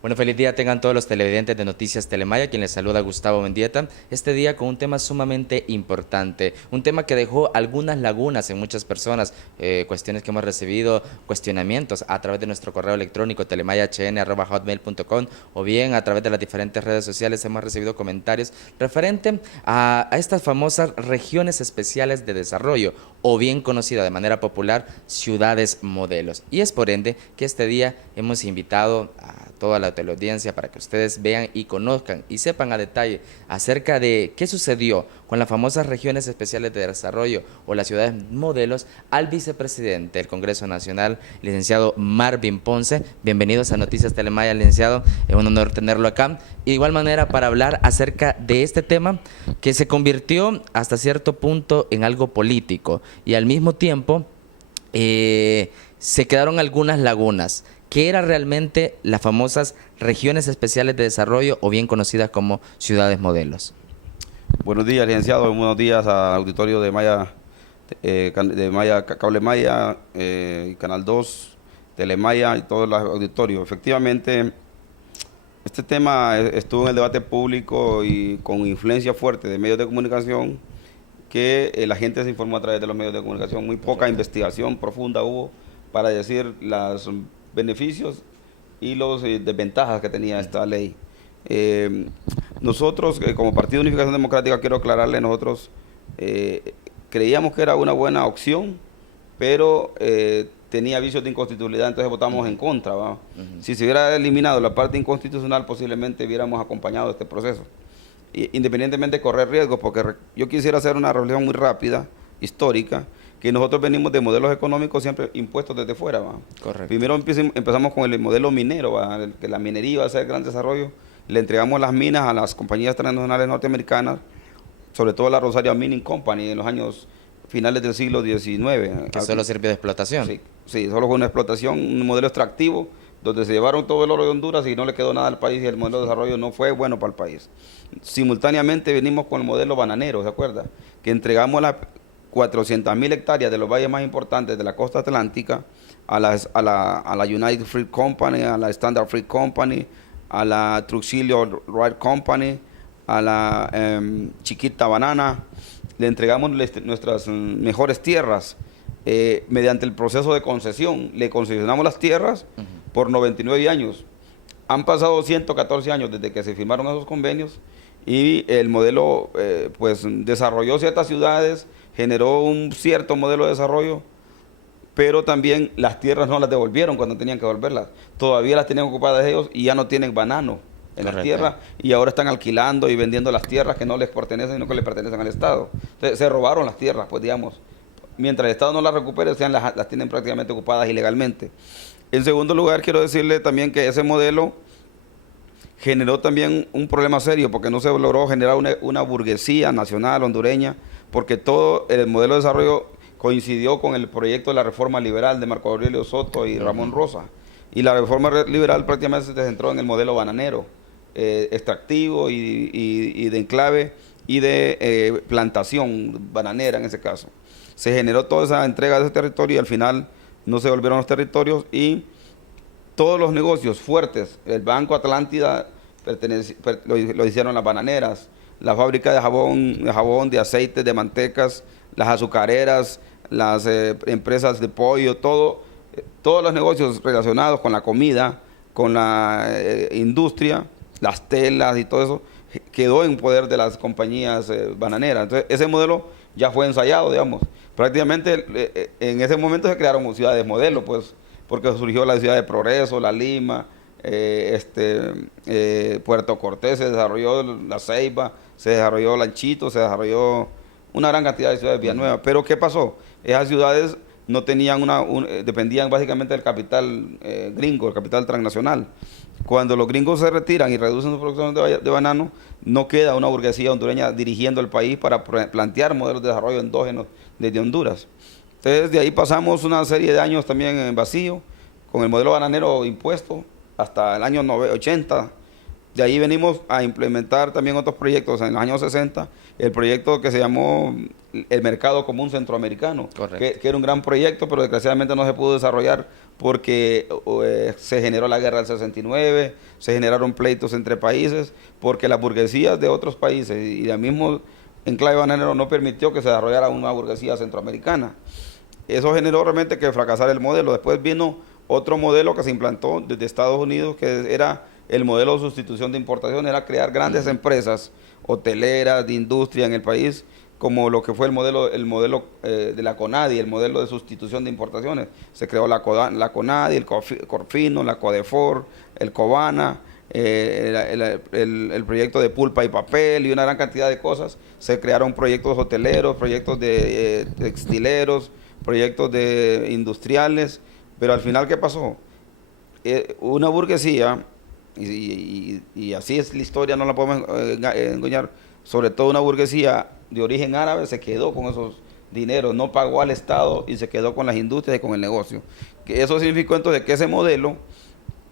Bueno, feliz día tengan todos los televidentes de Noticias Telemaya, quien les saluda Gustavo Mendieta. Este día con un tema sumamente importante, un tema que dejó algunas lagunas en muchas personas, cuestiones que hemos recibido, cuestionamientos a través de nuestro correo electrónico telemaya@hotmail.com o bien a través de las diferentes redes sociales hemos recibido comentarios referente a estas famosas regiones especiales de desarrollo o bien conocida de manera popular ciudades modelos. Y es por ende que este día hemos invitado a toda la teleaudiencia para que ustedes vean y conozcan y sepan a detalle acerca de qué sucedió con las famosas regiones especiales de desarrollo o las ciudades modelos al vicepresidente del Congreso Nacional, licenciado Marvin Ponce. Bienvenidos a Noticias Telemaya, licenciado. Es un honor tenerlo acá. Y de igual manera para hablar acerca de este tema que se convirtió hasta cierto punto en algo político y al mismo tiempo se quedaron algunas lagunas. ¿Qué eran realmente las famosas regiones especiales de desarrollo o bien conocidas como ciudades modelos? Buenos días, licenciado. Buenos días al auditorio de Maya, Cable Maya, Canal 2, Telemaya y todo el auditorio. Efectivamente, este tema estuvo en el debate público y con influencia fuerte de medios de comunicación que la gente se informó a través de los medios de comunicación. Muy poca investigación profunda hubo para decir los beneficios y los desventajas que tenía esta ley. Nosotros, como Partido de Unificación Democrática, quiero aclararle, nosotros creíamos que era una buena opción, pero tenía vicios de inconstitucionalidad, entonces votamos en contra, ¿va? Si se hubiera eliminado la parte inconstitucional, posiblemente hubiéramos acompañado este proceso. Independientemente de correr riesgos, porque yo quisiera hacer una reflexión muy rápida, histórica, que nosotros venimos de modelos económicos siempre impuestos desde fuera, ¿va? Correcto. Primero empezamos con el modelo minero, ¿va? Que la minería iba a ser gran desarrollo. Le entregamos las minas a las compañías transnacionales norteamericanas, sobre todo la Rosario Mining Company, en los años finales del siglo XIX. Que solo sirvió de explotación. Sí, sí, solo fue una explotación, un modelo extractivo, donde se llevaron todo el oro de Honduras y no le quedó nada al país y el modelo de desarrollo no fue bueno para el país. Simultáneamente venimos con el modelo bananero, ¿se acuerda? Que entregamos las 400.000 hectáreas de los valles más importantes de la costa atlántica a la United Fruit Company, a la Standard Fruit Company, a la Truxillo Rice Company, a la Chiquita Banana. Le entregamos nuestras mejores tierras mediante el proceso de concesión. Le concesionamos las tierras por 99 años. Han pasado 114 años desde que se firmaron esos convenios y el modelo pues desarrolló ciertas ciudades, generó un cierto modelo de desarrollo, pero también las tierras no las devolvieron cuando tenían que devolverlas. Todavía las tenían ocupadas ellos y ya no tienen banano en las tierras y ahora están alquilando y vendiendo las tierras que no les pertenecen, sino que le pertenecen al Estado. Entonces se robaron las tierras, pues digamos. Mientras el Estado no las recupere, las tienen prácticamente ocupadas ilegalmente. En segundo lugar, quiero decirle también que ese modelo generó también un problema serio porque no se logró generar una burguesía nacional hondureña, porque todo el modelo de desarrollo coincidió con el proyecto de la reforma liberal de Marco Aurelio Soto y Ramón Rosa. Y la reforma liberal prácticamente se centró en el modelo bananero, extractivo y de enclave y de plantación bananera en ese caso. Se generó toda esa entrega de ese territorio y al final no se volvieron los territorios y todos los negocios fuertes, el Banco Atlántida lo hicieron las bananeras, la fábrica de jabón, de aceites, de mantecas, las azucareras, las empresas de pollo, todos los negocios relacionados con la comida, con la industria, las telas y todo eso, quedó en poder de las compañías bananeras. Entonces, ese modelo ya fue ensayado, digamos. Prácticamente en ese momento se crearon ciudades modelo, pues, porque surgió la ciudad de Progreso, La Lima, Puerto Cortés, se desarrolló La Ceiba, se desarrolló Lanchito, se desarrolló una gran cantidad de ciudades, Villanueva. Pero ¿qué pasó? Esas ciudades no tenían dependían básicamente del capital gringo, el capital transnacional. Cuando los gringos se retiran y reducen su producción de banano, no queda una burguesía hondureña dirigiendo el país para plantear modelos de desarrollo endógenos desde Honduras. Entonces, de ahí pasamos una serie de años también en vacío, con el modelo bananero impuesto hasta el año 80. De ahí venimos a implementar también otros proyectos en los años 60, el proyecto que se llamó el Mercado Común Centroamericano, que era un gran proyecto, pero desgraciadamente no se pudo desarrollar porque se generó la guerra del 69, se generaron pleitos entre países, porque las burguesías de otros países y el mismo enclave bananero no permitió que se desarrollara una burguesía centroamericana. Eso generó realmente que fracasara el modelo. Después vino otro modelo que se implantó desde Estados Unidos, que era el modelo de sustitución de importación, era crear grandes empresas hoteleras, de industria en el país, como lo que fue el modelo de la CONADI, el modelo de sustitución de importaciones. Se creó la CONADI, el Corfino, la CODEFOR, el COBANA, el proyecto de pulpa y papel y una gran cantidad de cosas. Se crearon proyectos hoteleros, proyectos de textileros, proyectos de industriales, pero al final, ¿qué pasó? Una burguesía, y así es la historia, no la podemos engañar, sobre todo una burguesía de origen árabe se quedó con esos dineros, no pagó al Estado y se quedó con las industrias y con el negocio. Que eso significó entonces que ese modelo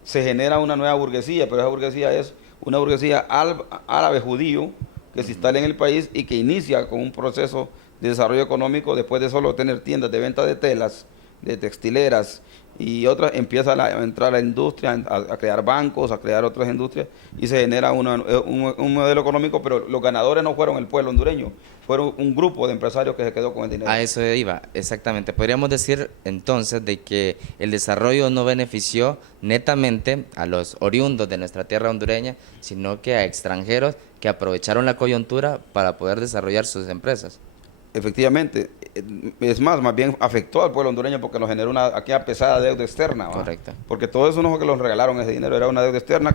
se genera una nueva burguesía, pero esa burguesía es una burguesía árabe judío que se instala en el país y que inicia con un proceso de desarrollo económico después de solo tener tiendas de venta de telas, de textileras y otras, empieza a entrar a la industria, a crear bancos, a crear otras industrias y se genera un modelo económico, pero los ganadores no fueron el pueblo hondureño, fueron un grupo de empresarios que se quedó con el dinero. A eso iba, exactamente. Podríamos decir entonces de que el desarrollo no benefició netamente a los oriundos de nuestra tierra hondureña, sino que a extranjeros que aprovecharon la coyuntura para poder desarrollar sus empresas. Efectivamente, es más bien afectó al pueblo hondureño porque nos generó aquella pesada deuda externa. ¿Va? Correcto. Porque todo eso no fue que nos regalaron ese dinero, era una deuda externa,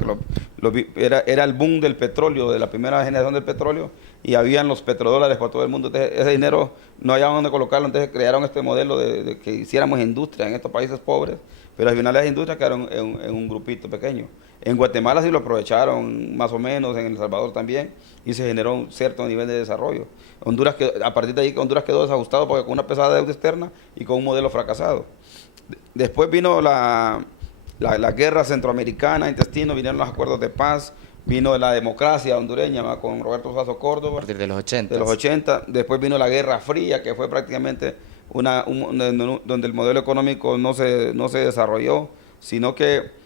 era el boom del petróleo, de la primera generación del petróleo, y habían los petrodólares por todo el mundo. Entonces, ese dinero no hallaban dónde colocarlo, entonces crearon este modelo de que hiciéramos industria en estos países pobres, pero al final las industrias quedaron en un grupito pequeño. En Guatemala sí lo aprovecharon más o menos, en El Salvador también, y se generó un cierto nivel de desarrollo. A partir de ahí Honduras quedó desajustado porque con una pesada deuda externa y con un modelo fracasado. Después vino la guerra centroamericana, intestino, vinieron los acuerdos de paz, vino la democracia hondureña con Roberto Sazo Córdoba. A partir de los 80. De los 80. Después vino la Guerra Fría, que fue prácticamente donde el modelo económico no se desarrolló, sino que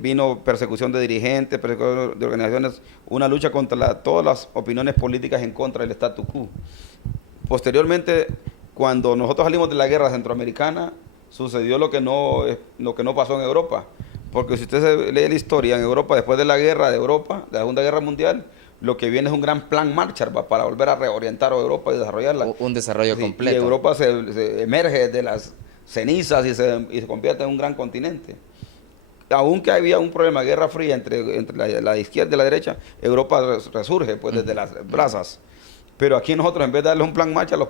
vino persecución de dirigentes, persecución de organizaciones, una lucha contra todas las opiniones políticas en contra del statu quo. Posteriormente, cuando nosotros salimos de la guerra centroamericana, sucedió lo que no pasó en Europa. Porque si usted lee la historia, en Europa, después de la guerra de Europa, de la Segunda Guerra Mundial, lo que viene es un gran plan Marshall para volver a reorientar a Europa y desarrollarla. Un desarrollo completo. Y Europa se emerge de las cenizas y se convierte en un gran continente. Aunque había un problema de guerra fría entre la izquierda y la derecha, Europa resurge pues desde las brasas. Pero aquí nosotros, en vez de darles un plan Marshall,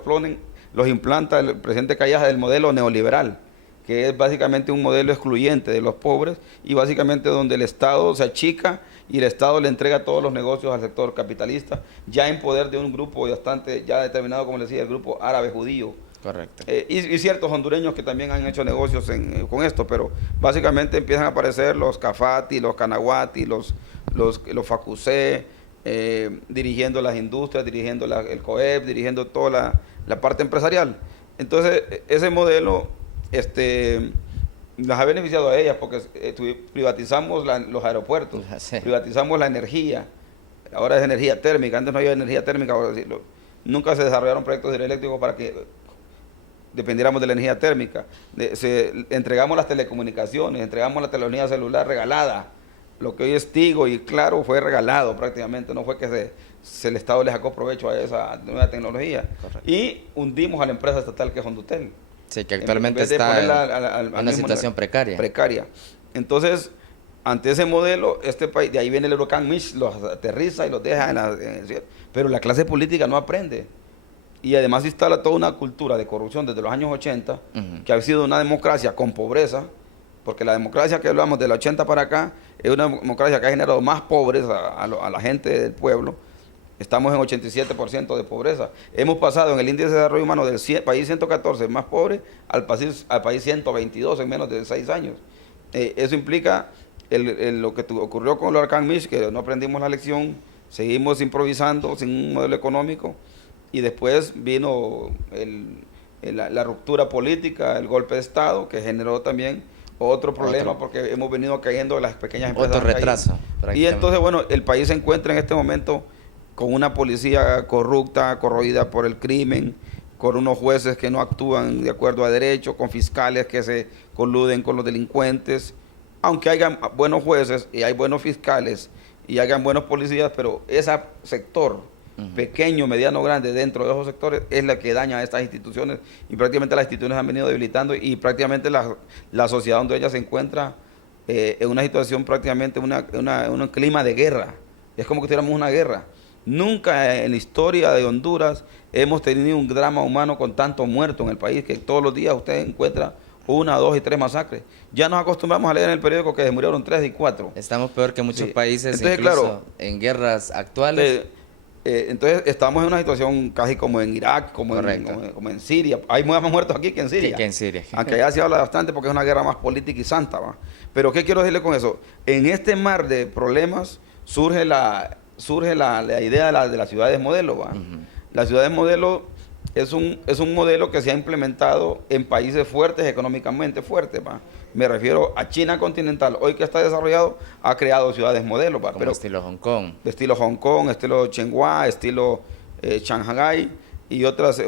los implanta el presidente Calleja del modelo neoliberal, que es básicamente un modelo excluyente de los pobres y básicamente donde el Estado se achica y el Estado le entrega todos los negocios al sector capitalista, ya en poder de un grupo bastante ya determinado, como les decía, el grupo árabe judío. Correcto. Y ciertos hondureños que también han hecho negocios con esto, pero básicamente empiezan a aparecer los Cafati, los Canaguati, los Facusé, dirigiendo las industrias, dirigiendo el COEP, dirigiendo toda la parte empresarial. Entonces, ese modelo las ha beneficiado a ellas porque privatizamos los aeropuertos, sí. Privatizamos la energía, ahora es energía térmica, antes no había energía térmica, por decirlo. Nunca se desarrollaron proyectos hidroeléctricos para que dependiéramos de la energía térmica. Entregamos las telecomunicaciones, entregamos la telefonía celular regalada. Lo que hoy es Tigo y Claro fue regalado prácticamente, no fue que el Estado le sacó provecho a esa nueva tecnología. Correcto. Y hundimos a la empresa estatal que es Hondutel. Sí, que actualmente está en una situación precaria. Entonces, ante ese modelo, este país, de ahí viene el huracán Mitch, los aterriza y los deja en el cielo. Pero la clase política no aprende. Y además instala toda una cultura de corrupción desde los años 80, que ha sido una democracia con pobreza, porque la democracia que hablamos de los 80 para acá es una democracia que ha generado más pobres a la gente del pueblo. Estamos en 87% de pobreza. Hemos pasado en el índice de desarrollo humano del país 114 más pobre al país 122 en menos de 6 años. Eso implica lo que ocurrió con el huracán Mitch, que no aprendimos la lección, seguimos improvisando sin un modelo económico, y después vino la ruptura política, el golpe de Estado, que generó también otro problema, porque hemos venido cayendo en las pequeñas empresas. Otro retraso. Y entonces, bueno, el país se encuentra en este momento con una policía corrupta, corroída por el crimen, con unos jueces que no actúan de acuerdo a derecho, con fiscales que se coluden con los delincuentes. Aunque hayan buenos jueces y hay buenos fiscales y hayan buenos policías, pero ese sector pequeño, mediano, grande, dentro de esos sectores es la que daña a estas instituciones, y prácticamente las instituciones han venido debilitando, y prácticamente la sociedad donde ella se encuentra en una situación prácticamente un clima de guerra. Es como que tuviéramos una guerra. Nunca en la historia de Honduras hemos tenido un drama humano con tantos muertos en el país, que todos los días usted encuentra 1, 2 y 3 masacres. Ya nos acostumbramos a leer en el periódico que se murieron 3 y 4. Estamos peor que muchos países. Entonces, incluso claro, en guerras actuales. Entonces estamos en una situación casi como en Irak, como en Siria. Hay más muertos aquí que en Siria. Que en Siria. Aunque allá se habla bastante porque es una guerra más política y santa, ¿va? Pero ¿qué quiero decirle con eso? En este mar de problemas surge la idea de las ciudades modelo, ¿va? Las ciudades modelo es un modelo que se ha implementado en países fuertes, económicamente fuertes, ¿va? Me refiero a China continental. Hoy que está desarrollado, ha creado ciudades modelo, ¿va? Como estilo Hong Kong. Estilo Hong Kong, estilo Changhua, estilo Shanghái y otras,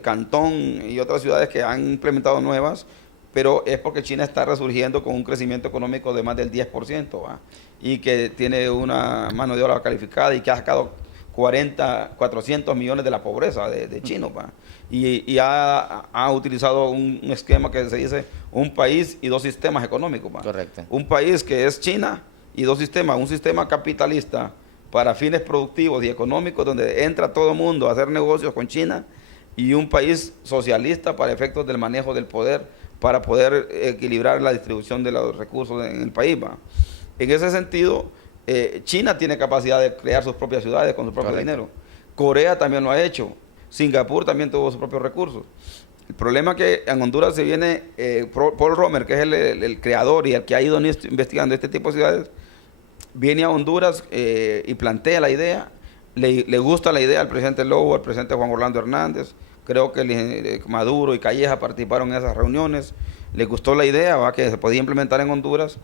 Cantón y otras ciudades que han implementado nuevas, pero es porque China está resurgiendo con un crecimiento económico de más del 10%, ¿va? Y que tiene una mano de obra calificada y que ha sacado 400 millones de la pobreza de chinos, ¿va? Y ha utilizado un esquema que se dice un país y 2 sistemas económicos, ¿va? Correcto. Un país que es China y 2 sistemas, un sistema capitalista para fines productivos y económicos donde entra todo el mundo a hacer negocios con China, y un país socialista para efectos del manejo del poder, para poder equilibrar la distribución de los recursos en el país, ¿va? En ese sentido, China tiene capacidad de crear sus propias ciudades con su propio dinero. Corea también lo ha hecho. Singapur también tuvo sus propios recursos. El problema es que en Honduras se viene Paul Romer, que es el creador y el que ha ido investigando este tipo de ciudades, viene a Honduras y plantea la idea. Le gusta la idea al presidente Lobo, al presidente Juan Orlando Hernández. Creo que Maduro y Calleja participaron en esas reuniones. Le gustó la idea, ¿va? Que se podía implementar en Honduras,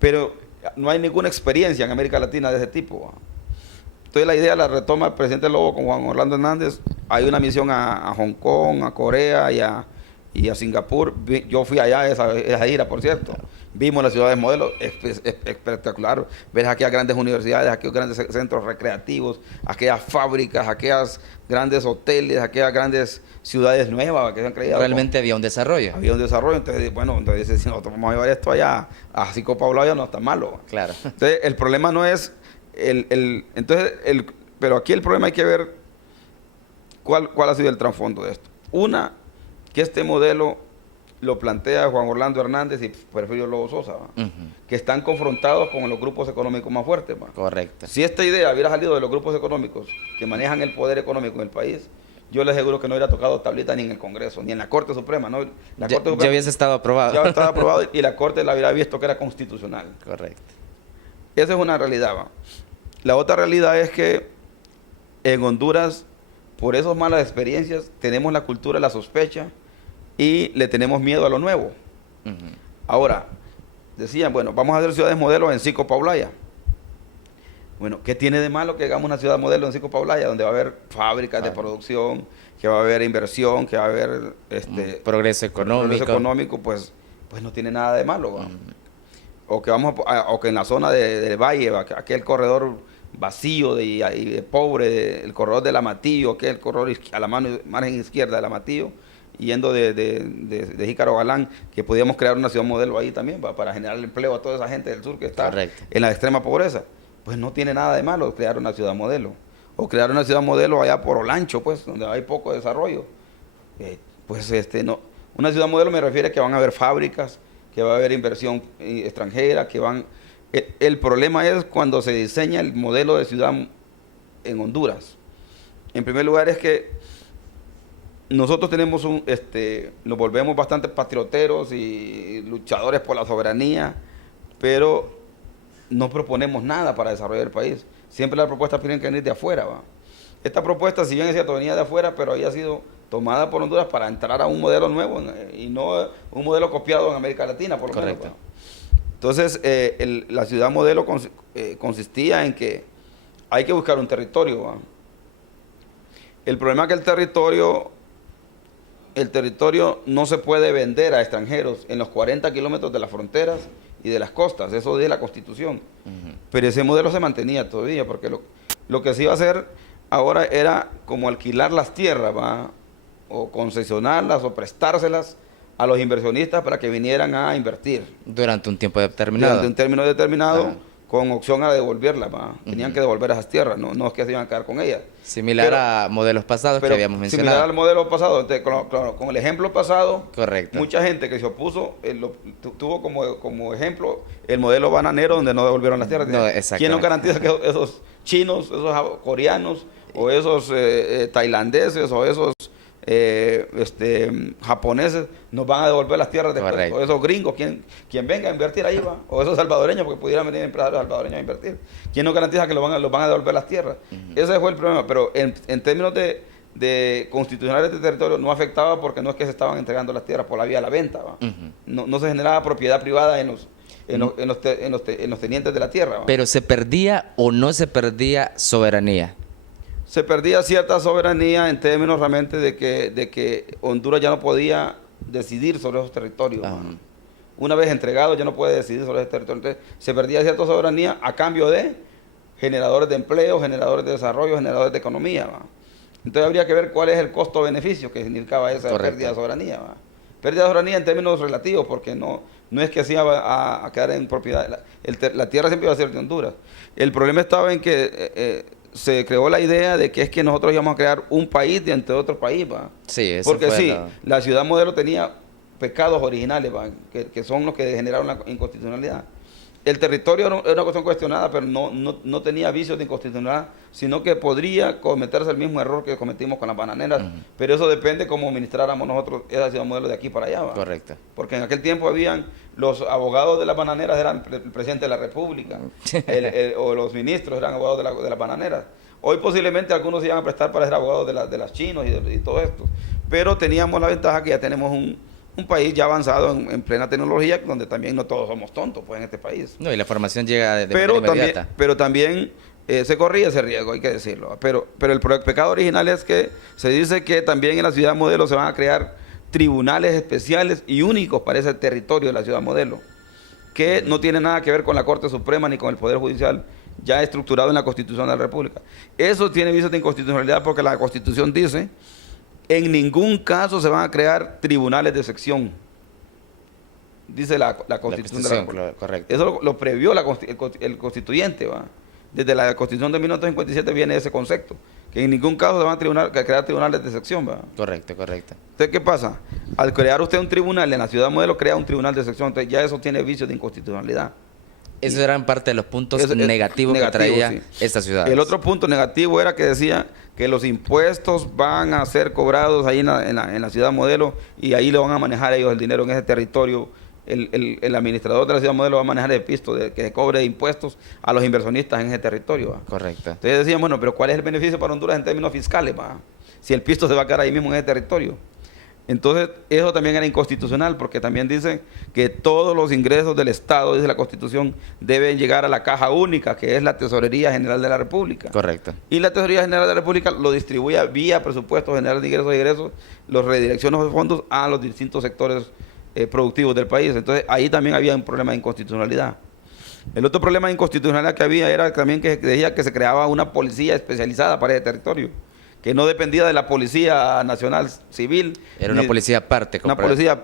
pero no hay ninguna experiencia en América Latina de ese tipo, ¿va? Entonces la idea la retoma el presidente Lobo con Juan Orlando Hernández. Hay una misión a Hong Kong, a Corea y a Singapur. Yo fui allá a esa gira, por cierto. Vimos las ciudades modelo, espectacular. Ves aquellas grandes universidades, aquellos grandes centros recreativos, aquellas fábricas, aquellas grandes hoteles, aquellas grandes ciudades nuevas que se han creado. Realmente había un desarrollo. Había un desarrollo. Entonces, bueno, entonces si nosotros vamos a llevar esto allá a Cico Paulaya, no está malo. Claro. Entonces el problema no es pero aquí el problema hay que ver cuál ha sido el trasfondo de esto. Una, que este modelo lo plantea Juan Orlando Hernández y Porfirio Lobo Sosa, que están confrontados con los grupos económicos más fuertes, ¿va? Correcto. Si esta idea hubiera salido de los grupos económicos que manejan el poder económico en el país, yo les aseguro que no hubiera tocado tablita ni en el Congreso, ni en la Corte Suprema, ¿no? Ya hubiese estado aprobado. Ya estaba aprobado y la Corte la hubiera visto que era constitucional. Correcto. Esa es una realidad, ¿va? La otra realidad es que en Honduras, por esas malas experiencias, tenemos la cultura de la sospecha y le tenemos miedo a lo nuevo. Ahora, decían, bueno, vamos a hacer ciudades modelo en Cico Paulaya. Bueno, ¿qué tiene de malo que hagamos una ciudad modelo en Cico Paulaya, donde va a haber fábricas de producción, que va a haber inversión, que va a haber progreso económico? Pues no tiene nada de malo, ¿va? O que en la zona del Valle, ¿va? Aquel corredor vacío y pobre, el corredor del Amatillo, aquel corredor a la margen izquierda del Amatillo, yendo de Jícaro Galán, que podíamos crear una ciudad modelo ahí también, ¿va? Para generar empleo a toda esa gente del sur que está en la extrema pobreza. Pues no tiene nada de malo crear una ciudad modelo. O crear una ciudad modelo allá por Olancho, pues, donde hay poco desarrollo. No. Una ciudad modelo me refiere a que van a haber fábricas, que va a haber inversión extranjera, que van... El problema es cuando se diseña el modelo de ciudad en Honduras. En primer lugar es que nosotros tenemos nos volvemos bastante patrioteros y luchadores por la soberanía, pero no proponemos nada para desarrollar el país. Siempre las propuestas tienen que venir de afuera, ¿va? Esta propuesta, si bien es cierto, venía de afuera, pero había sido tomada por Honduras para entrar a un modelo nuevo y no un modelo copiado en América Latina, por lo menos. Correcto. Entonces, la ciudad modelo consistía en que hay que buscar un territorio, ¿va? El problema es que el territorio no se puede vender a extranjeros en los 40 kilómetros de las fronteras y de las costas, eso dice la Constitución. Pero ese modelo se mantenía todavía, porque lo que se iba a hacer ahora era como alquilar las tierras, ¿va? O concesionarlas o prestárselas a los inversionistas para que vinieran a invertir. Durante un tiempo determinado. Durante un término determinado, Ajá. con opción a devolverlas, ¿va? Tenían que devolver esas tierras, no es que se iban a quedar con ellas. Similar a modelos pasados que habíamos mencionado. Similar al modelo pasado. Entonces, claro, con el ejemplo pasado, Correcto. mucha gente que se opuso tuvo como ejemplo el modelo bananero donde no devolvieron las tierras. No, exactamente. ¿Quién nos garantiza que esos chinos, esos coreanos, o esos tailandeses, o esos japoneses nos van a devolver las tierras después? Correcto. O esos gringos, quien venga a invertir ahí, va, o esos salvadoreños, porque pudieran venir empresarios salvadoreños a invertir. ¿Quién nos garantiza que los van a devolver las tierras? Ese fue el problema, pero en términos de constitucionales de territorio no afectaba, porque no es que se estaban entregando las tierras por la vía de la venta, ¿va? No se generaba propiedad privada en los tenientes de la tierra, ¿va? Pero ¿se perdía o no se perdía soberanía? Se perdía cierta soberanía en términos realmente de que Honduras ya no podía decidir sobre esos territorios. Una vez entregado ya no puede decidir sobre esos territorios. Entonces se perdía cierta soberanía a cambio de generadores de empleo, generadores de desarrollo, generadores de economía, ¿va? Entonces habría que ver cuál es el costo-beneficio que significaba esa Correcto. pérdida de soberanía, ¿va? Pérdida de soberanía en términos relativos, porque no es que se iba a quedar en propiedad. La tierra siempre iba a ser de Honduras. El problema estaba en que se creó la idea de que es que nosotros íbamos a crear un país dentro de otro país, ¿va? Sí, eso Porque fue sí, la ciudad modelo tenía pecados originales, ¿va? Que son los que generaron la inconstitucionalidad. El territorio era una cuestión cuestionada, pero no tenía vicios de inconstitucionalidad, sino que podría cometerse el mismo error que cometimos con las bananeras, pero eso depende cómo administráramos nosotros esa ciudad modelo de aquí para allá, ¿va? Correcto. Porque en aquel tiempo habían los abogados de las bananeras, eran el presidente de la República, o los ministros eran abogados de las bananeras. Hoy posiblemente algunos se iban a prestar para ser abogados de las chinos y todo esto, pero teníamos la ventaja que ya tenemos un país ya avanzado en plena tecnología, donde también no todos somos tontos, pues, en este país. No, y la formación llega de manera inmediata. Pero también se corría ese riesgo, hay que decirlo. Pero el pecado original es que se dice que también en la ciudad modelo se van a crear tribunales especiales y únicos para ese territorio de la ciudad modelo, que no tiene nada que ver con la Corte Suprema ni con el Poder Judicial ya estructurado en la Constitución de la República. Eso tiene vicios de inconstitucionalidad porque la Constitución dice: en ningún caso se van a crear tribunales de sección. Dice la Constitución de la República. Correcto. Eso lo previó el constituyente, ¿va? Desde la Constitución de 1957 viene ese concepto, que en ningún caso se van a crear tribunales de sección, ¿va? Correcto. Entonces, ¿qué pasa? Al crear usted un tribunal en la ciudad modelo, crea un tribunal de sección, entonces ya eso tiene vicios de inconstitucionalidad. Esos eran parte de los puntos Eso es negativos que traía sí. esta ciudad. El otro punto negativo era que decía que los impuestos van a ser cobrados ahí en la ciudad modelo, y ahí lo van a manejar ellos el dinero en ese territorio. El administrador de la ciudad modelo va a manejar el pisto que cobre impuestos a los inversionistas en ese territorio, ¿va? Correcto. Entonces decían, bueno, pero ¿cuál es el beneficio para Honduras en términos fiscales, ¿va? Si el pisto se va a quedar ahí mismo en ese territorio. Entonces, eso también era inconstitucional, porque también dice que todos los ingresos del Estado, dice la Constitución, deben llegar a la caja única, que es la Tesorería General de la República. Correcto. Y la Tesorería General de la República lo distribuye vía presupuesto general de ingresos y egresos, los redirecciona los fondos a los distintos sectores productivos del país. Entonces, ahí también había un problema de inconstitucionalidad. El otro problema de inconstitucionalidad que había era también que decía que se creaba una policía especializada para ese territorio, que no dependía de la Policía Nacional Civil. Era una policía aparte. Una policía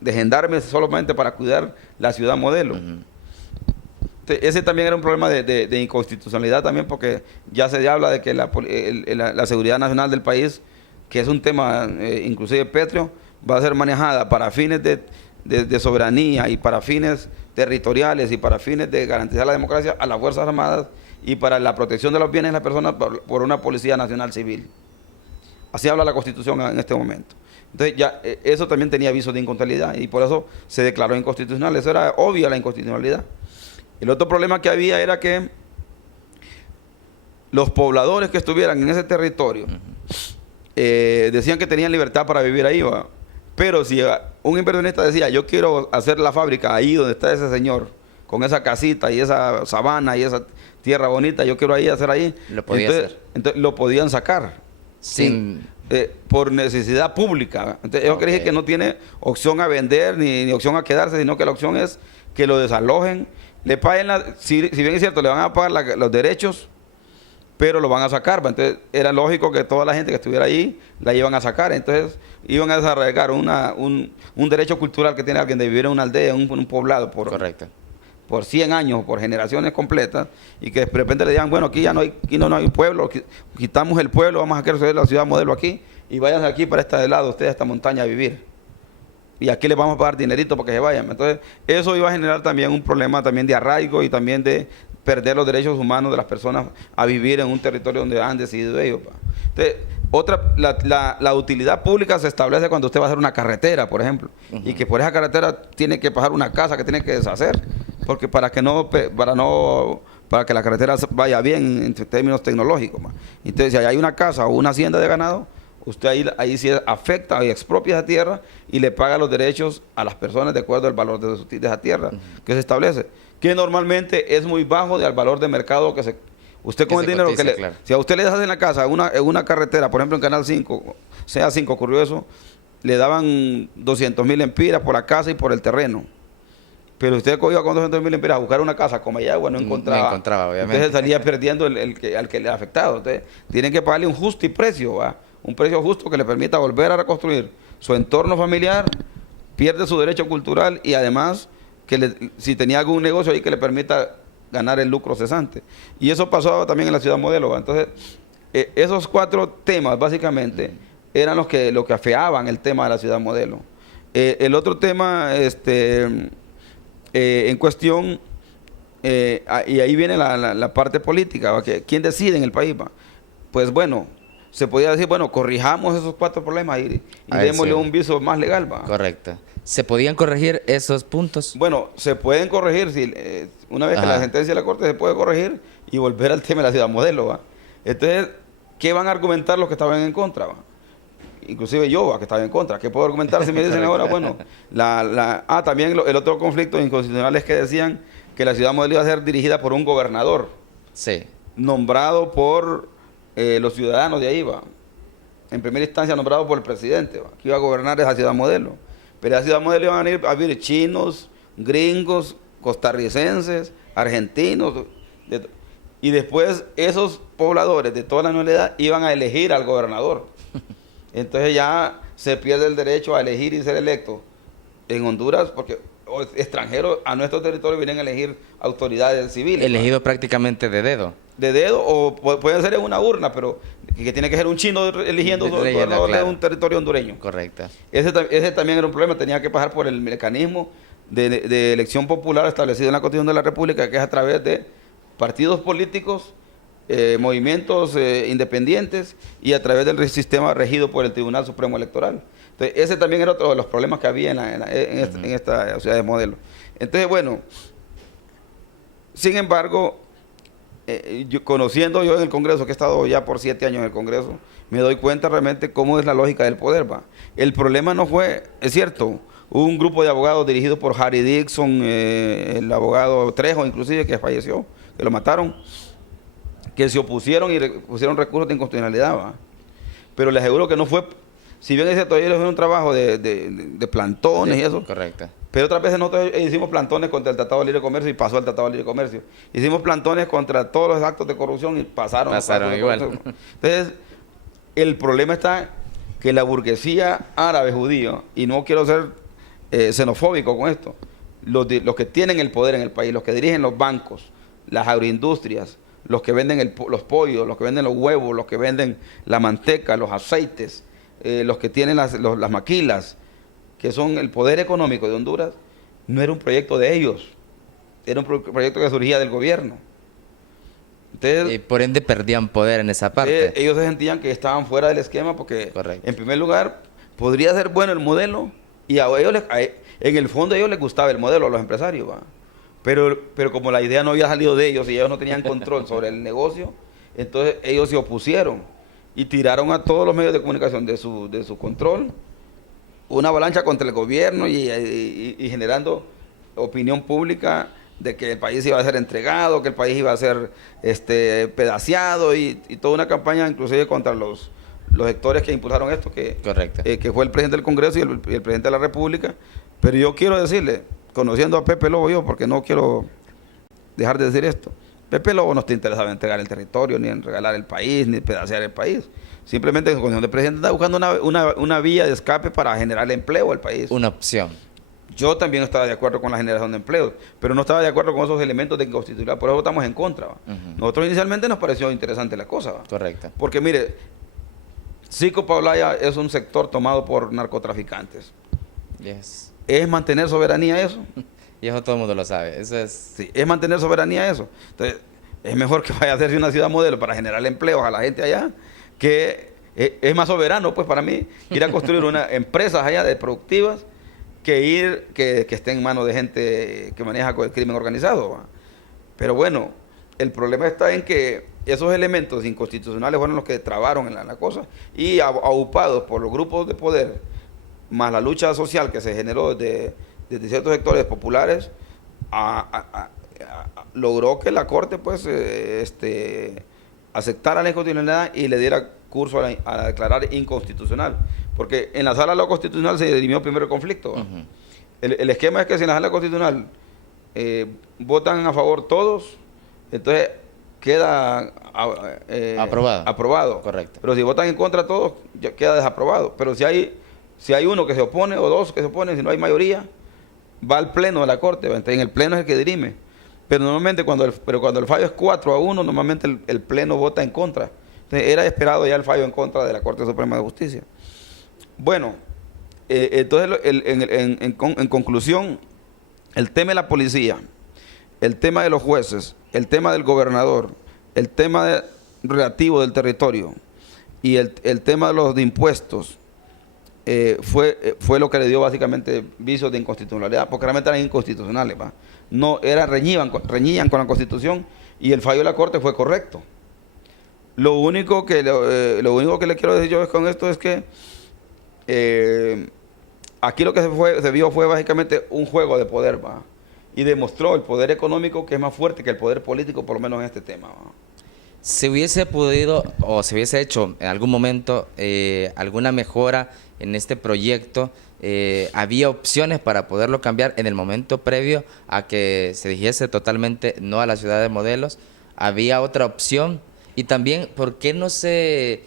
de gendarmes solamente para cuidar la ciudad modelo. Entonces, ese también era un problema de inconstitucionalidad también, porque ya se habla de que la seguridad nacional del país, que es un tema inclusive pétreo, va a ser manejada para fines de soberanía y para fines territoriales y para fines de garantizar la democracia a las Fuerzas Armadas y para la protección de los bienes de las personas por una Policía Nacional Civil. Así habla la Constitución en este momento. Entonces ya eso también tenía aviso de inconstitucionalidad y por eso se declaró inconstitucional. Eso era obvia la inconstitucionalidad. El otro problema que había era que los pobladores que estuvieran en ese territorio decían que tenían libertad para vivir ahí, ¿va? Pero si un inversionista decía, yo quiero hacer la fábrica ahí donde está ese señor, con esa casita y esa sabana y esa tierra bonita, yo quiero hacer ahí. Lo podía hacer. Entonces lo podían sacar. Por necesidad pública. Entonces, ellos creen que no tiene opción a vender ni opción a quedarse, sino que la opción es que lo desalojen, le paguen, si bien es cierto, le van a pagar los derechos, pero lo van a sacar. Entonces era lógico que toda la gente que estuviera ahí la iban a sacar. Entonces iban a desarrollar un derecho cultural que tiene alguien de vivir en una aldea, en un poblado Correcto. por 100 años, por generaciones completas, y que de repente le digan, bueno, aquí ya no hay pueblo, quitamos el pueblo, vamos a hacer la ciudad modelo aquí, y vayan aquí para este lado, ustedes a esta montaña a vivir. Y aquí les vamos a pagar dinerito para que se vayan. Entonces, eso iba a generar también un problema también de arraigo y también de perder los derechos humanos de las personas a vivir en un territorio donde han decidido ellos. Entonces, la utilidad pública se establece cuando usted va a hacer una carretera, por ejemplo, y que por esa carretera tiene que pasar una casa que tiene que deshacer, porque para que la carretera vaya bien en términos tecnológicos. Entonces, si hay una casa o una hacienda de ganado, usted ahí sí afecta y expropia esa tierra y le paga los derechos a las personas de acuerdo al valor de esa tierra que se establece, que normalmente es muy bajo del valor de mercado que usted con el dinero cotiza, claro. Si a usted le dejan en la casa una carretera, por ejemplo en Canal 5, CA5 ocurrió eso, le daban 200,000 empiras por la casa y por el terreno. Pero usted iba con 200,000 empiras a buscar una casa como Mayagua, no encontraba. No encontraba, obviamente. Entonces salía perdiendo al que le ha afectado. Entonces tienen que pagarle un justo precio, ¿va? Un precio justo que le permita volver a reconstruir su entorno familiar, pierde su derecho cultural y además si tenía algún negocio ahí que le permita ganar el lucro cesante. Y eso pasó también en la ciudad modelo, ¿va? Entonces, esos 4 temas básicamente eran los que afeaban el tema de la ciudad modelo. El otro tema en cuestión, y ahí viene la parte política, ¿va? ¿Quién decide en el país? ¿Va? Pues bueno, se podía decir, bueno, corrijamos esos 4 problemas y démosle un viso más legal, ¿va? Correcto. ¿Se podían corregir esos puntos? Bueno, se pueden corregir, una vez que la sentencia de la Corte se puede corregir y volver al tema de la ciudad modelo, ¿va? Entonces, ¿qué van a argumentar los que estaban en contra, va? Inclusive yo, que estaba en contra. ¿Qué puedo argumentar si me dicen ahora? Bueno, también el otro conflicto inconstitucional es que decían que la ciudad modelo iba a ser dirigida por un gobernador. Sí. Nombrado por los ciudadanos de ahí, va. En primera instancia nombrado por el presidente, va, que iba a gobernar esa ciudad modelo. Pero esa ciudad modelo iban a vivir chinos, gringos, costarricenses, argentinos, y después esos pobladores de toda la nacionalidad iban a elegir al gobernador. Entonces ya se pierde el derecho a elegir y ser electo en Honduras, porque extranjeros a nuestro territorio vienen a elegir autoridades civiles. Elegido prácticamente de dedo. De dedo, o puede ser en una urna, pero que tiene que ser un chino eligiendo gobernador de un territorio hondureño. Correcto. Ese también era un problema, tenía que pasar por el mecanismo de elección popular establecido en la Constitución de la República, que es a través de partidos políticos, movimientos independientes y a través del sistema regido por el Tribunal Supremo Electoral. Entonces, ese también era otro de los problemas que había en esta ciudad de modelo. Entonces, bueno, sin embargo, conociendo yo en el Congreso, que he estado ya por 7 años en el Congreso, me doy cuenta realmente cómo es la lógica del poder, ¿va? El problema no fue, es cierto, hubo un grupo de abogados dirigido por Harry Dixon, el abogado Trejo inclusive, que falleció, que lo mataron, que se opusieron y pusieron recursos de inconstitucionalidad, ¿va? Pero les aseguro que no fue, si bien es cierto, ellos hicieron un trabajo de plantones y eso. Correcto. Pero otras veces nosotros hicimos plantones contra el Tratado de Libre Comercio y pasó el Tratado de Libre Comercio. Hicimos plantones contra todos los actos de corrupción y pasaron igual. Entonces, el problema está que la burguesía árabe judía, y no quiero ser xenofóbico con esto, los que tienen el poder en el país, los que dirigen los bancos, las agroindustrias, los que venden los pollos, los que venden los huevos, los que venden la manteca, los aceites, los que tienen las maquilas, que son el poder económico de Honduras, no era un proyecto de ellos, era un proyecto que surgía del gobierno. Entonces, por ende perdían poder en esa parte. Ellos se sentían que estaban fuera del esquema porque, correcto, en primer lugar, podría ser bueno el modelo y en el fondo a ellos les gustaba el modelo, a los empresarios, ¿va? pero como la idea no había salido de ellos y ellos no tenían control sobre el negocio, entonces ellos se opusieron y tiraron a todos los medios de comunicación de su control, una avalancha contra el gobierno y generando opinión pública de que el país iba a ser entregado, que el país iba a ser pedaceado y toda una campaña inclusive contra los sectores que impulsaron esto, Correcto. Que fue el presidente del Congreso y el presidente de la República. Pero yo quiero decirle, conociendo a Pepe Lobo yo, porque no quiero dejar de decir esto, Pepe Lobo no está interesado en entregar el territorio, ni en regalar el país, ni pedacear el país. Simplemente en condición de presidente está buscando una vía de escape para generar empleo al país. Una opción. Yo también estaba de acuerdo con la generación de empleos, pero no estaba de acuerdo con esos elementos de inconstitucionalidad, por eso estamos en contra. ¿Va? Nosotros inicialmente nos pareció interesante la cosa. ¿Va? Correcto. Porque mire, Cico Paulaya es un sector tomado por narcotraficantes. Yes. ¿Es mantener soberanía eso? Y eso todo el mundo lo sabe. Eso es... Sí, ¿es mantener soberanía eso? Entonces, es mejor que vaya a hacerse una ciudad modelo para generar empleos a la gente allá, que es más soberano, pues para mí, ir a construir empresas allá de productivas, que estén en manos de gente que maneja con el crimen organizado. ¿Va? Pero bueno, el problema está en que esos elementos inconstitucionales fueron los que trabaron en la cosa y aupados por los grupos de poder, más la lucha social que se generó desde ciertos sectores populares, logró que la Corte pues aceptara la inconstitucionalidad y le diera curso a declarar inconstitucional. Porque en la sala de lo constitucional se dirimió primero el conflicto. El esquema es que si en la sala constitucional votan a favor todos, entonces queda aprobado. Correcto. Pero si votan en contra todos, ya queda desaprobado. Pero si hay uno que se opone o dos que se oponen, si no hay mayoría, va al pleno de la Corte. Entonces, en el pleno es el que dirime. Pero normalmente cuando el fallo es 4-1, normalmente el pleno vota en contra. Entonces era esperado ya el fallo en contra de la Corte Suprema de Justicia. Bueno, entonces en conclusión, el tema de la policía, el tema de los jueces, el tema del gobernador, el tema relativo del territorio y el tema de los impuestos fue lo que le dio básicamente vicios de inconstitucionalidad, porque realmente eran inconstitucionales, ¿va? No reñían con la Constitución y el fallo de la Corte fue correcto. Lo único que le quiero decir yo con esto es que aquí lo que se vio fue básicamente un juego de poder, ¿va? Y demostró el poder económico que es más fuerte que el poder político, por lo menos en este tema, ¿va? Se hubiese podido o se hubiese hecho en algún momento alguna mejora en este proyecto, había opciones para poderlo cambiar en el momento previo a que se dijese totalmente no a la ciudad de modelos, había otra opción y también ¿por qué no se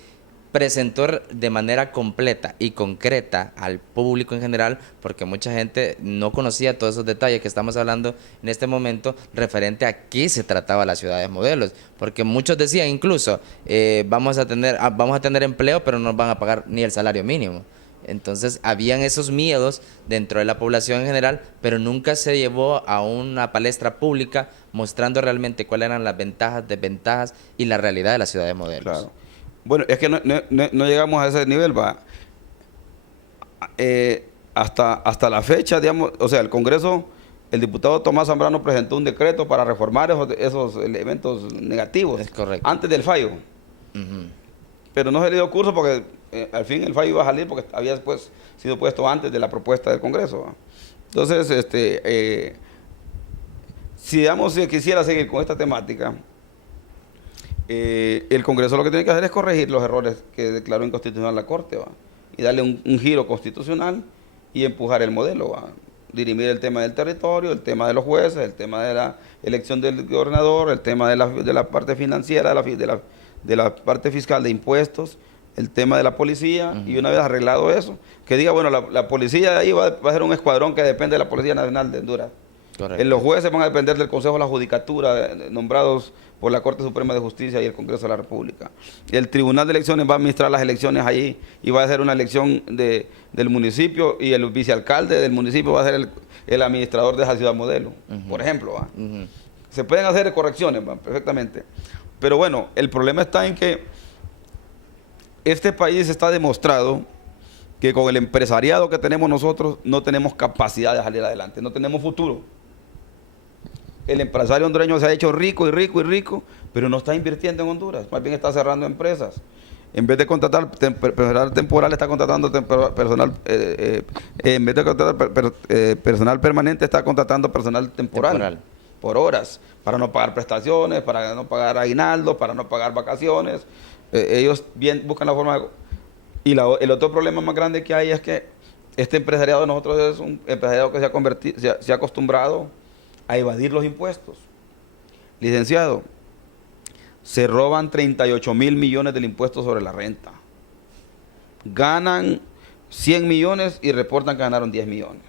presentó de manera completa y concreta al público en general? Porque mucha gente no conocía todos esos detalles que estamos hablando en este momento referente a qué se trataba la ciudad de modelos, porque muchos decían incluso vamos a tener empleo pero no nos van a pagar ni el salario mínimo. Entonces habían esos miedos dentro de la población en general, pero nunca se llevó a una palestra pública mostrando realmente cuáles eran las ventajas, desventajas y la realidad de la ciudad de modelos. Claro. Bueno, es que no llegamos a ese nivel, va. Hasta la fecha, digamos, o sea, el Congreso, el diputado Tomás Zambrano presentó un decreto para reformar esos elementos negativos. Es correcto. Antes del fallo. Pero no se le dio curso porque al fin el fallo iba a salir porque había después sido puesto antes de la propuesta del Congreso, ¿va? Entonces, si quisiera seguir con esta temática, el Congreso lo que tiene que hacer es corregir los errores que declaró inconstitucional la Corte, ¿va? Y darle un giro constitucional y empujar el modelo, ¿va? Dirimir el tema del territorio, el tema de los jueces, el tema de la elección del gobernador, el tema de la parte financiera, de la parte fiscal de impuestos, el tema de la policía, y una vez arreglado eso, que diga, bueno, la policía de ahí va a ser un escuadrón que depende de la Policía Nacional de Honduras. Correcto. Los jueces van a depender del Consejo de la Judicatura, nombrados por la Corte Suprema de Justicia y el Congreso de la República. El Tribunal de Elecciones va a administrar las elecciones allí y va a hacer una elección del municipio, y el vicealcalde del municipio va a ser el administrador de esa ciudad modelo, por ejemplo, ¿va? Se pueden hacer correcciones, ¿va? Perfectamente. Pero bueno, el problema está en que este país está demostrado que con el empresariado que tenemos nosotros no tenemos capacidad de salir adelante, no tenemos futuro. el empresario hondureño se ha hecho rico y rico y rico, pero no está invirtiendo en Honduras, más bien está cerrando empresas. En vez de contratar personal temporal, está contratando personal, en vez de contratar personal permanente, está contratando personal temporal por horas, para no pagar prestaciones, para no pagar aguinaldo, para no pagar vacaciones. Ellos bien buscan la forma de... Y el otro problema más grande que hay es que este empresariado de nosotros es un empresariado que se ha acostumbrado a evadir los impuestos. Licenciado, se roban 38.000 millones del impuesto sobre la renta. Ganan 100 millones y reportan que ganaron 10 millones.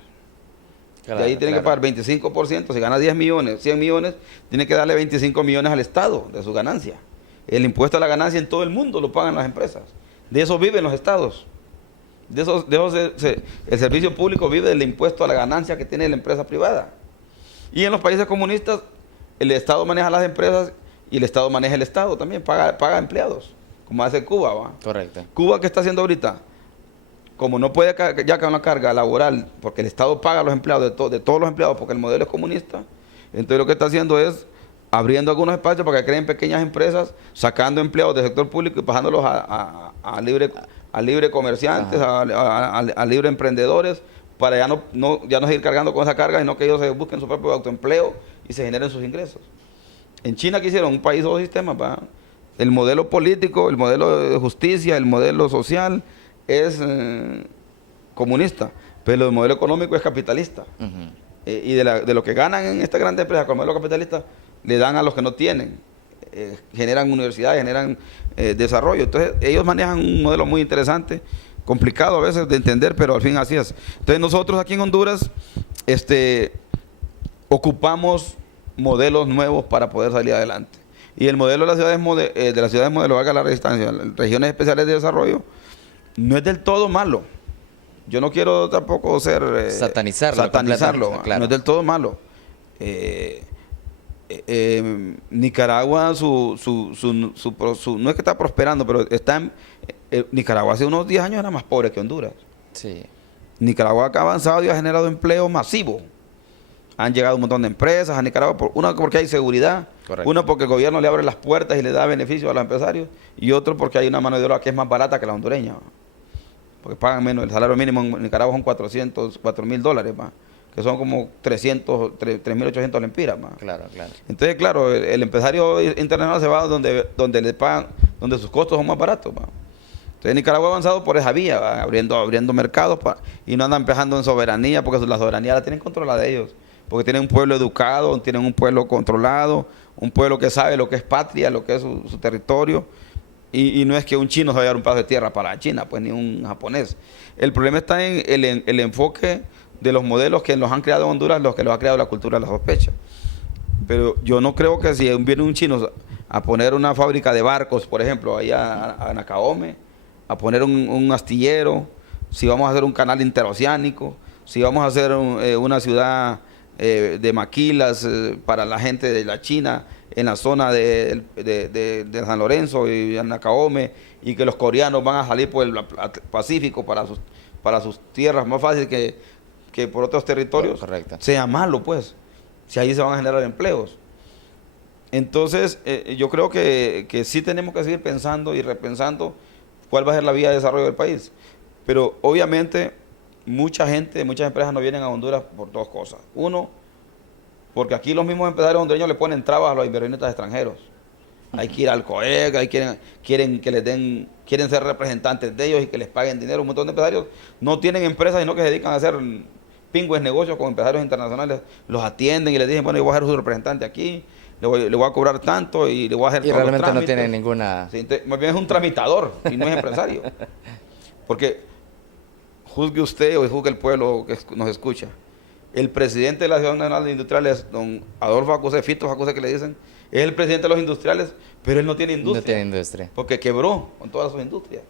Claro, de ahí tienen que pagar 25%. Si gana 10 millones, 100 millones, tiene que darle 25 millones al Estado de su ganancia. El impuesto a la ganancia en todo el mundo lo pagan las empresas. De eso viven los estados. El servicio público vive del impuesto a la ganancia que tiene la empresa privada. Y en los países comunistas, el Estado maneja las empresas y el Estado maneja el Estado también, paga empleados, como hace Cuba, ¿va? Correcto. Cuba, ¿qué está haciendo ahorita? Como no puede ya con la carga laboral, porque el Estado paga a los empleados, de todos los empleados, porque el modelo es comunista, entonces lo que está haciendo es abriendo algunos espacios para que creen pequeñas empresas, sacando empleados del sector público y pasándolos a libre comerciantes, a libre emprendedores, para ya no seguir cargando con esa carga, sino que ellos se busquen su propio autoempleo y se generen sus ingresos. En China quisieron un país, dos sistemas, ¿va? El modelo político, el modelo de justicia, el modelo social es comunista, pero el modelo económico es capitalista. Y de lo que ganan en esta gran empresa con el modelo capitalista, le dan a los que no tienen. Generan universidades, generan desarrollo. Entonces, ellos manejan un modelo muy interesante, complicado a veces de entender, pero al fin así es. Entonces, nosotros aquí en Honduras ocupamos modelos nuevos para poder salir adelante. Y el modelo de las ciudades modelo, valga la resistencia, regiones especiales de desarrollo, no es del todo malo. Yo no quiero tampoco satanizarlo, claro. No es del todo malo. Nicaragua no es que está prosperando, pero Nicaragua hace unos 10 años era más pobre que Honduras. Sí. Nicaragua ha avanzado y ha generado empleo masivo. Han llegado un montón de empresas a Nicaragua, una porque hay seguridad, correcto, una porque el gobierno le abre las puertas y le da beneficios a los empresarios, y otro porque hay una mano de obra que es más barata que la hondureña, porque pagan menos. El salario mínimo en Nicaragua son $4.000, que son como 3.800 lempiras. Claro. Entonces, claro, el empresario internacional se va donde le pagan, donde sus costos son más baratos. Entonces, Nicaragua ha avanzado por esa vía, abriendo mercados, y no andan empezando en soberanía, porque la soberanía la tienen controlada ellos. Porque tienen un pueblo educado, tienen un pueblo controlado, un pueblo que sabe lo que es patria, lo que es su territorio. Y no es que un chino se vaya a dar un pedazo de tierra para China, pues ni un japonés. El problema está en el enfoque de los modelos que los han creado en Honduras, los que los ha creado la cultura de la sospecha. Pero yo no creo que si viene un chino a poner una fábrica de barcos, por ejemplo, ahí a Nacaome, a poner un astillero, si vamos a hacer un canal interoceánico, si vamos a hacer una ciudad de maquilas para la gente de la China en la zona de San Lorenzo y Nacaome, y que los coreanos van a salir por el Pacífico para sus tierras más fácil que por otros territorios, correcto, sea malo, pues, si ahí se van a generar empleos. Entonces, yo creo que sí tenemos que seguir pensando y repensando cuál va a ser la vía de desarrollo del país. Pero obviamente muchas empresas no vienen a Honduras por dos cosas. Uno, porque aquí los mismos empresarios hondureños le ponen trabas a los inversionistas extranjeros. Hay que ir al COEC, quieren ser representantes de ellos y que les paguen dinero. Un montón de empresarios no tienen empresas, sino que se dedican a hacer pingües negocios con empresarios internacionales. Los atienden y les dicen, bueno, yo voy a ser su representante aquí, le voy a cobrar tanto y le voy a hacer y todos los realmente no trámites. tienen ninguna... Sí, más bien es un tramitador y no es empresario. Porque juzgue usted o juzgue el pueblo que nos escucha. El presidente de la Asociación Nacional de Industriales, don Adolfo Facuse, Fito Facuse que le dicen, es el presidente de los industriales, pero él no tiene industria. No tiene industria. Porque quebró con todas sus industrias.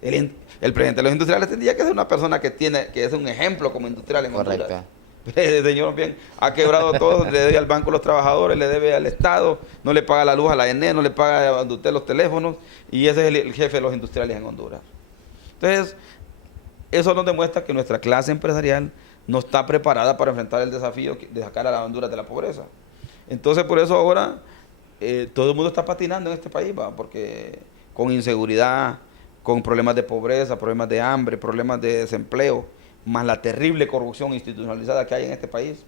El presidente de los industriales tendría que ser una persona que es un ejemplo como industrial en Honduras. Correcto. El señor bien ha quebrado todo, le debe al Banco de los Trabajadores, le debe al Estado, no le paga la luz a la ENE, no le paga a usted los teléfonos, y ese es el jefe de los industriales en Honduras. Entonces, eso nos demuestra que nuestra clase empresarial no está preparada para enfrentar el desafío de sacar a la Honduras de la pobreza. Entonces, por eso ahora todo el mundo está patinando en este país, ¿va? Porque con inseguridad, con problemas de pobreza, problemas de hambre, problemas de desempleo, más la terrible corrupción institucionalizada que hay en este país